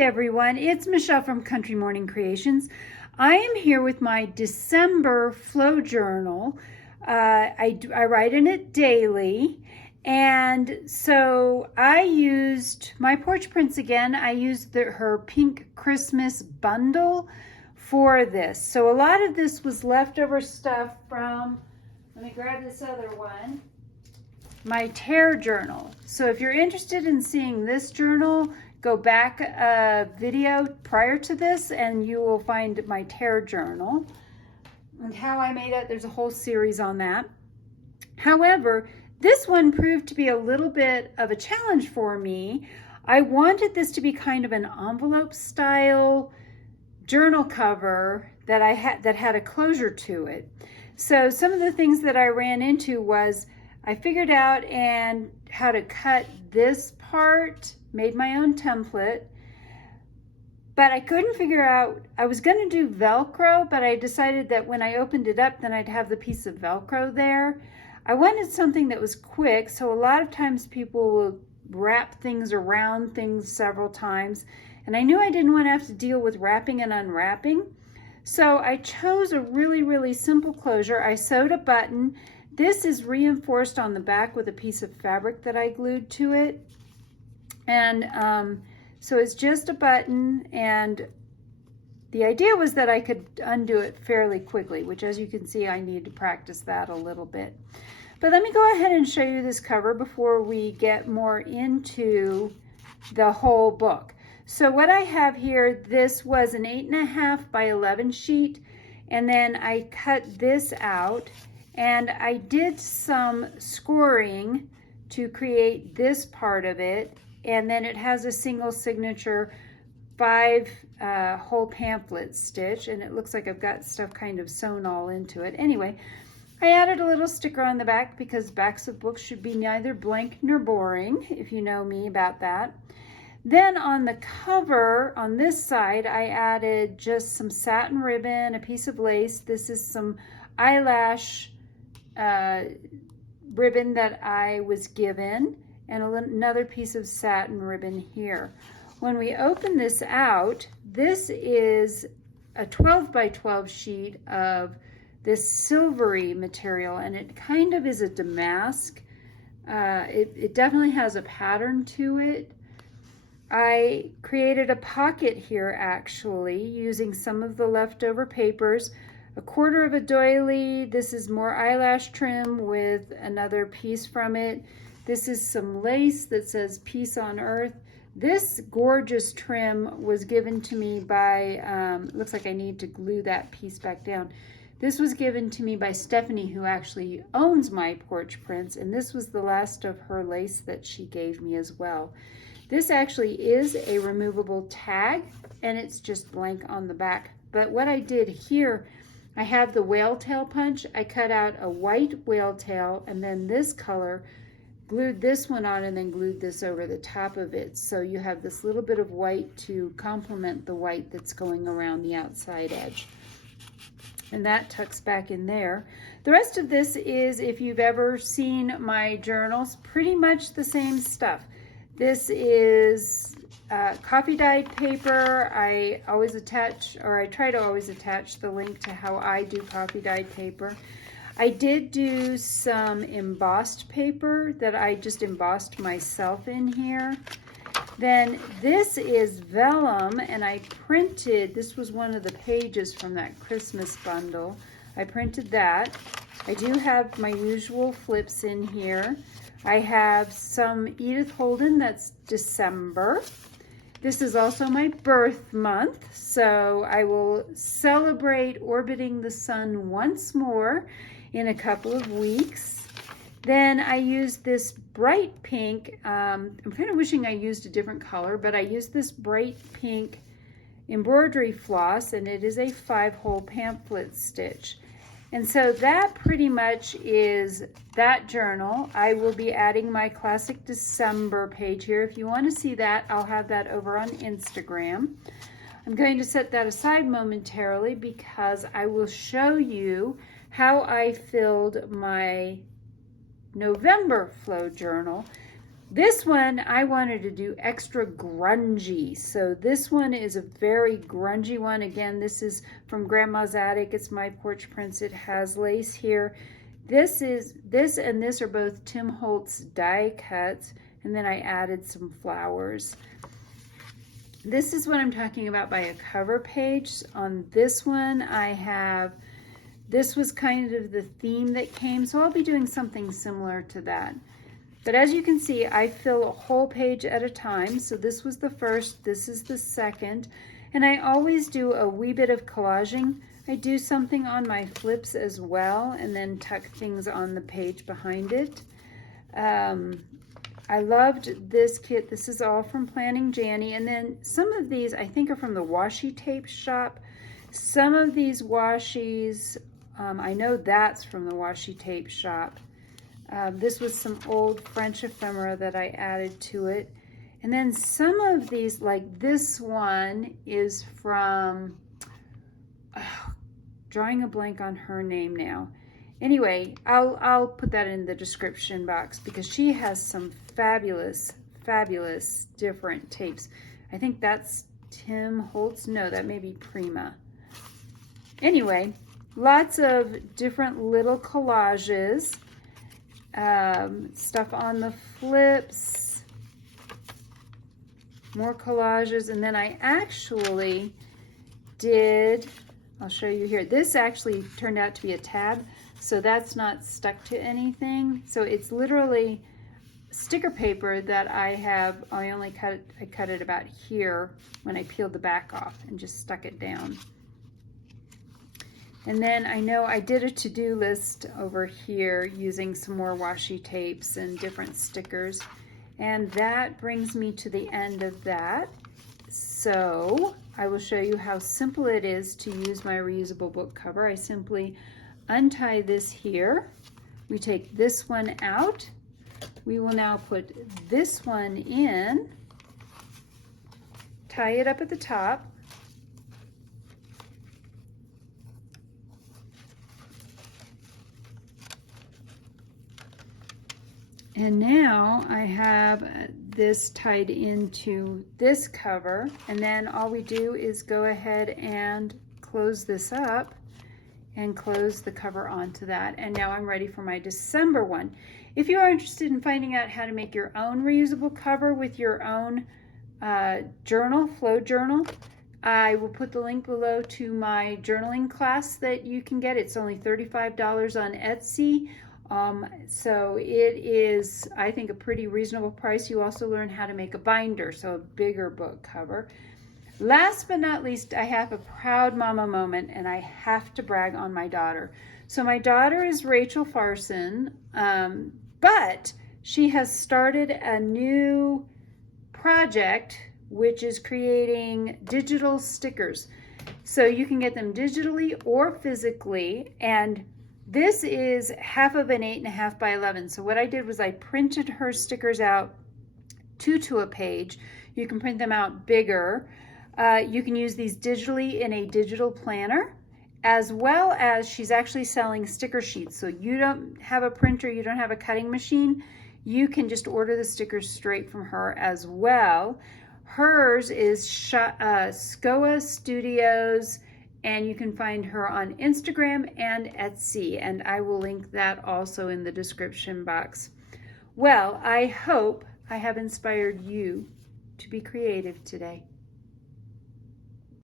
everyone, it's Michelle from Country Morning Creations. I am here with my December flow journal. I write in it daily, and so I used my porch prints again. I used her pink Christmas bundle for this. So a lot of this was leftover stuff from, let me grab this other one, my tear journal. So if you're interested in seeing this journal, go back a video prior to this and you will find my tear journal and how I made it. There's a whole series on that. However, this one proved to be a little bit of a challenge for me. I wanted this to be kind of an envelope style journal cover that had a closure to it. So some of the things that I ran into was I figured out how to cut this part, made my own template, but I couldn't figure out, I was going to do Velcro, but I decided that when I opened it up, then I'd have the piece of Velcro there. I wanted something that was quick, so a lot of times people will wrap things around things several times, and I knew I didn't want to have to deal with wrapping and unwrapping. So I chose a really, really simple closure. I sewed a button. This is reinforced on the back with a piece of fabric that I glued to it. And so it's just a button, and the idea was that I could undo it fairly quickly, which, as you can see, I need to practice that a little bit. But let me go ahead and show you this cover before we get more into the whole book. So what I have here, this was an 8.5 by 11 sheet, and then I cut this out, and I did some scoring to create this part of it, and then it has a single signature 5 whole pamphlet stitch, and it looks like I've got stuff kind of sewn all into it. Anyway, I added a little sticker on the back because backs of books should be neither blank nor boring, if you know me about that. Then on the cover, on this side, I added just some satin ribbon, a piece of lace. This is some eyelash ribbon that I was given, and another piece of satin ribbon here. When we open this out, this is a 12 by 12 sheet of this silvery material, and it kind of is a damask. It definitely has a pattern to it. I created a pocket here actually using some of the leftover papers, a 1/4 of a doily. This is more eyelash trim with another piece from it. This is some lace that says Peace on Earth. This gorgeous trim was given to me by, looks like I need to glue that piece back down. This was given to me by Stephanie, who actually owns my porch prints, and this was the last of her lace that she gave me as well. This actually is a removable tag, and it's just blank on the back. But what I did here, I have the whale tail punch. I cut out a white whale tail, and then this color, glued this one on, and then glued this over the top of it. So you have this little bit of white to complement the white that's going around the outside edge. And that tucks back in there. The rest of this is, if you've ever seen my journals, pretty much the same stuff. This is coffee dyed paper. I always attach, or I try to always attach the link to how I do coffee dyed paper. I did do some embossed paper that I just embossed myself in here. Then this is vellum, and I printed, this was one of the pages from that Christmas bundle. I printed that. I do have my usual flips in here. I have some Edith Holden, that's December. This is also my birth month, so I will celebrate orbiting the sun once more in a couple of weeks. Then I used this bright pink, I'm kind of wishing I used a different color, but I used this bright pink embroidery floss, and it is a 5 hole pamphlet stitch. And so that pretty much is that journal. I will be adding my classic December page here. If you want to see that, I'll have that over on Instagram. I'm going to set that aside momentarily because I will show you how I filled my November flow journal. This one I wanted to do extra grungy. So this one is a very grungy one. Again, this is from Grandma's Attic. It's My Porch Prints. It has lace here. This and this are both Tim Holtz die cuts. And then I added some flowers. This is what I'm talking about by a cover page. On this one, this was kind of the theme that came. So I'll be doing something similar to that. But as you can see, I fill a whole page at a time. So this was the first, this is the second. And I always do a wee bit of collaging. I do something on my flips as well, and then tuck things on the page behind it. I loved this kit. This is all from Planning Janny. And then some of these I think are from the washi tape shop. Some of these washies, I know that's from the washi tape shop. This was some old French ephemera that I added to it. And then some of these, like this one, is from, drawing a blank on her name now. Anyway, I'll put that in the description box because she has some fabulous, fabulous different tapes. I think that's Tim Holtz. No, that may be Prima. Anyway, lots of different little collages. Stuff on the flips, more collages, and then I actually did, I'll show you here, this actually turned out to be a tab, so that's not stuck to anything. So it's literally sticker paper that I cut it about here when I peeled the back off and just stuck it down. And then I know I did a to-do list over here using some more washi tapes and different stickers. And that brings me to the end of that. So I will show you how simple it is to use my reusable book cover. I simply untie this here. We take this one out. We will now put this one in, tie it up at the top. And now I have this tied into this cover, and then all we do is go ahead and close this up and close the cover onto that. And now I'm ready for my December one. If you are interested in finding out how to make your own reusable cover with your own journal, flow journal, I will put the link below to my journaling class that you can get. It's only $35 on Etsy. So it is, I think, a pretty reasonable price. You also learn how to make a binder, so a bigger book cover. Last but not least, I have a proud mama moment, and I have to brag on my daughter. So my daughter is Rachel Farson, but she has started a new project, which is creating digital stickers. So you can get them digitally or physically, and this is half of an 8.5 by 11. So what I did was I printed her stickers out two to a page. You can print them out bigger. You can use these digitally in a digital planner, as well as she's actually selling sticker sheets. So you don't have a printer, you don't have a cutting machine, you can just order the stickers straight from her as well. Hers is SCOA Studios, and you can find her on Instagram and Etsy, and I will link that also in the description box. Well, I hope I have inspired you to be creative today.